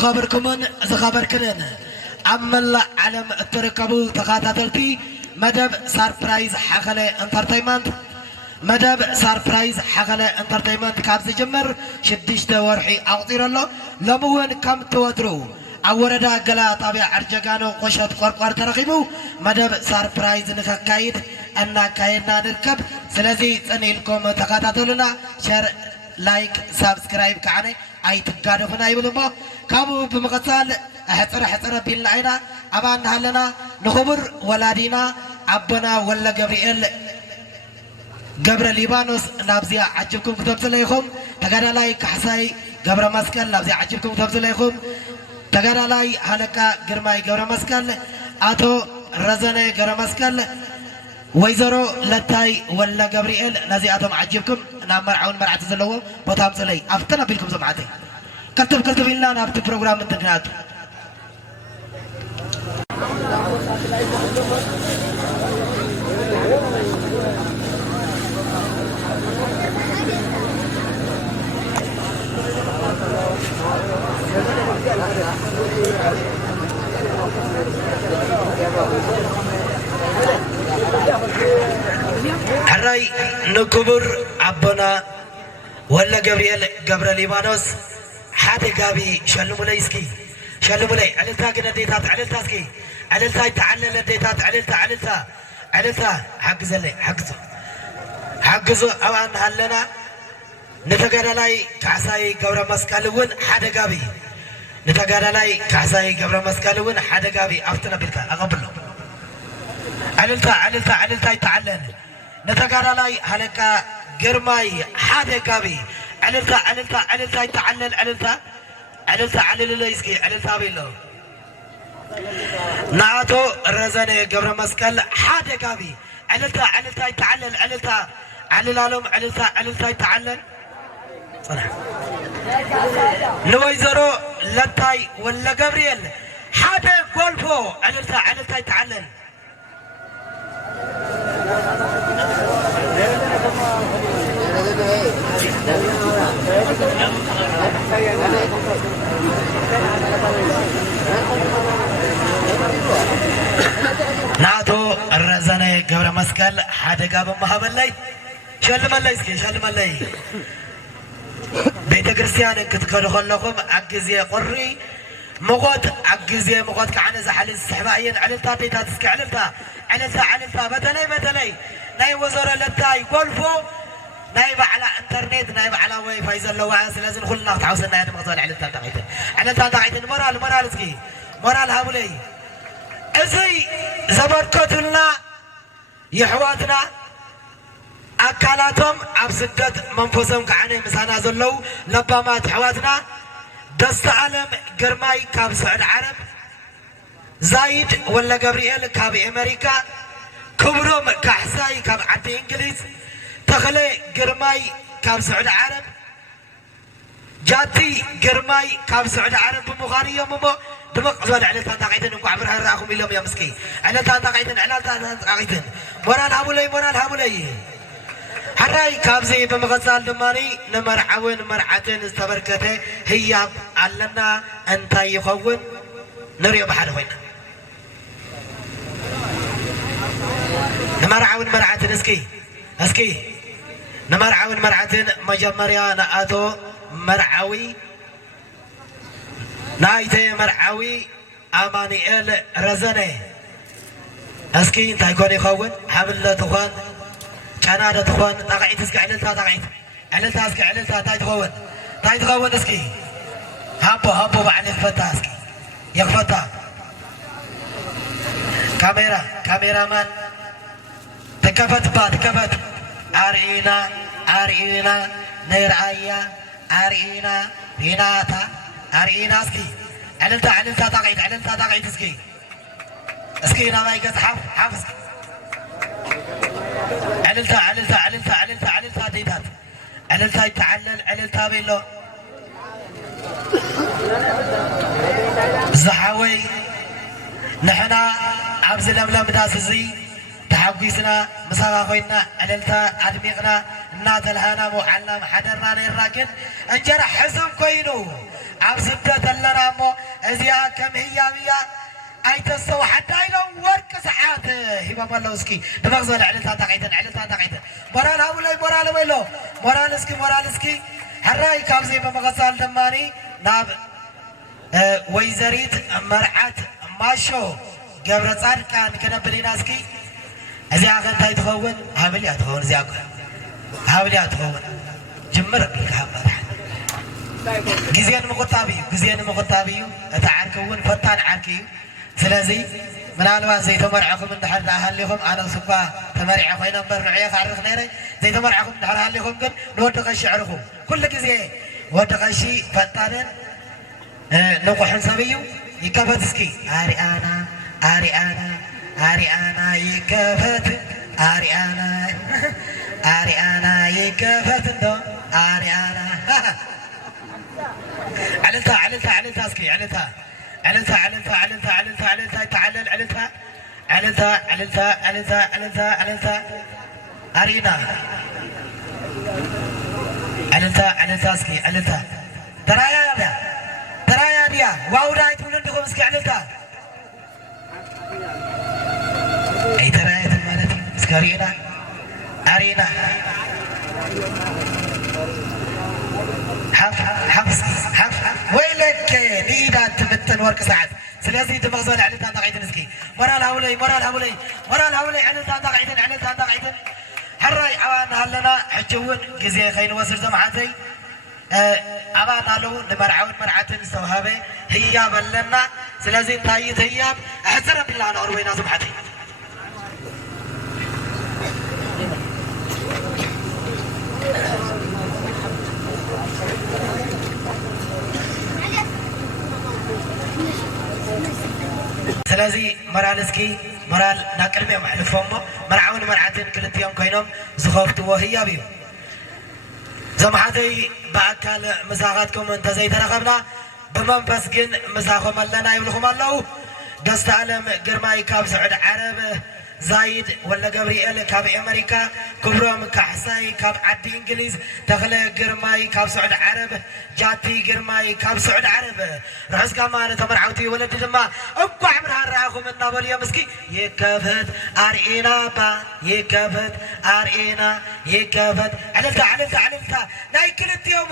خبركمن زخبركن عمل علم تركبوا تخاطرتي مدب سربرايز حقله انترتينمنت مدب سربرايز حقله انترتينمنت كابز جمر شديشت ورحي أعطير الله لموين كم توترو أوردا قلا طابع عرجقانو قشت قرقر ترخيبو مدب سربرايز نكايد أننا كايدنا نركب سلازي سنيلكم تخاطرنا شير لايك سبسكرايب كعني أي تقادو فنا يبلو كابو بمقصال حصر بيلنا عينا أبان هلنا نخبر ولادينا أبنا ولا جبريل جبر ليبانوس نابزيا عجبكم كتب سليكم تقدر لاي كحساي جبر مسكال نابزيا عجبكم كتب سليكم تقدر لاي هلكا جرماي جبر مسكال أتو رزنة جبر مسكال ويزرو لتاي ولا جبريل نزي أتوم عجبكم نامر عون مرعت زلوا بتام سلي أفتنا بيلكم سمعتي كتب إلا نابت برنامج التقنات هراي نكبر أبنا ولا جبر ليبانوس حدا جابي شلمو ليسكي شلمو لي عللتا كده ديتات عللتا سكي عللتا تعلل ديتات عللتا حجزو أوان هلنا نتقال لاي كعساي جبر مسكالون حدا جابي نتقال لاي كعساي جبر مسكالون حدا جابي أفتنا بيلكا أقبله عللتا تعلل نتقال لاي هلكا جرماي حدا جابي عللتا تعلل عللتا علل ليسكي عللتا بيلو نعتو رزانة قبر مسكال حدا جابي عللتا تعلل عللالهم عللتا تعلل صراحة نويزرو لتاي ولا جبريل حدا قولفو عللتا تعلل نعتو الرزانة قبر مسكال حدا قابل مهابل شلم اللي بيت كريستيان كتكلو خلقهم عجزية قري مغود عجزية مغود كعنا زحل السحبايين عللتا ديتا تسكي عللتا بدلي ناي وزارة لتاي قولفو نايب على انترنت نايب على واي فاي زلوا عاس لازم كلنا تعوزنا هذا مقطع عللتا دعيتن مرال سكي مرال هابولي ازي زبركتنا يحواتنا أكلاتهم عبسدت منفوسهم كعني مسانا زلوا لبامات حواتنا دست عالم قرماي كاب سعود عرب زايد ولا جبريل كاب أمريكا كبرهم كحساي كاب عدي إنجليز تخلي قرماي كاب سعود عرب جاتي قرماي كاب سعود عرب بمغارية ممو دمق زوال على تاقيتن وقع عبرها راكم اليوم يا مسكين على تاقيتن مرال هابولي هراي كابزي بمغزال دماني نمرعون مرعتين استبركته هي علنا انت يخون نريو بحال وين نمرعون مرعتين اسكي نمرعون مرعتين مجمريا ناتو مرعوي نايتي مرعوي امانيال رزنه اسكي انت يكون يخون حبل تخون كندا تخون تقعيت اسكي عللتا اسكي تاي تخون اسكي هابو بعد الفتا اسكي يخفتا كاميرا مان تكفت أرينا نيرعيا أرينا هناتا أرينا اسكي عللتا تقعيت اسكي نامي قصحف حفظ عللتا ديتات عللتا يتعلل عللتا بيلو زحوي نحنا عبز لملم داسزي تحقيسنا مساغا خوينا عللتا عدميقنا نات الهانا معلم حدرنا نيراكن انجرح حزم كوينو عبز بدات لنا مو تركيبا مالوسكي دمغزل علتها تقعيدن مورال هاولاي مورال ويلو مورالسكي هراي كابزي بمغزال دماني ناب ويزريت مرعات ماشو قبر صادقان كنبليناسكي ازي اغنتاي تخون هابلي اتخون ازي اتخون جمر بك حبر ጊዜን መቆጣቢዩ እተዓርከውን ፈታን ዓርኪዩ ስለዚ ምናልባት ዘይተመርዐኹም እንድሕር ሃሊኹም ኣነ ስኳ ተመሪዐ ኮይነ እምበር ንዕየ ካርኽ ነይረ ዘይተመርዐኹም እንድሕር ሃሊኹም ግን ንወዲ ቀሺ ዕርኹ ኩሉ ግዜ ወዲ ቀሺ ፈጣንን ንቑሕን ሰብ እዩ ይከፈት እስኪ ኣሪኣና ይከፈት ኣሪኣና ይከፈት እንዶ ኣሪኣና علتها اسكي علتها تعلل علتها أرينا علتها اسكي علتها ترايا ديا واو رايت من عندكم اسكي علتها أي ترايا مالتي اسكي أرينا حفص ويلك نيدا تمتن ورك ساعات سلازي تبغزل على تاع قاعدين مسكي مرال هولي على تاع قاعدين حراي عوان هلنا حجون غزي خين وسر سمعتي عبان له نمرعون مرعتن سوهبه هي بلنا سلازي تايت هي احسن بالله نور وين سمعتي سلازي مرالسكي مرال ناقلمي محلفهم مرعون مرعتين كلتيهم كاينهم زخوفت وهي بيو زمحتي باكل مساغاتكم انت زي ترخبنا بمنفس جن مساخهم لنا يبلغهم الله دست عالم قرماي كاب سعود عرب زايد ولا جبريل كاب أمريكا كبرهم كحساي كاب عدي إنجليز دخل قرماي كاب سعود عرب جاتي قرماي كاب سعود عرب رأس كمان تمرعوتي ولد جماعة أبقى عمرها راهم النابل يا مسكي يكفت أرينا با يكفت أرينا يكفت علمتها ناي كل اليوم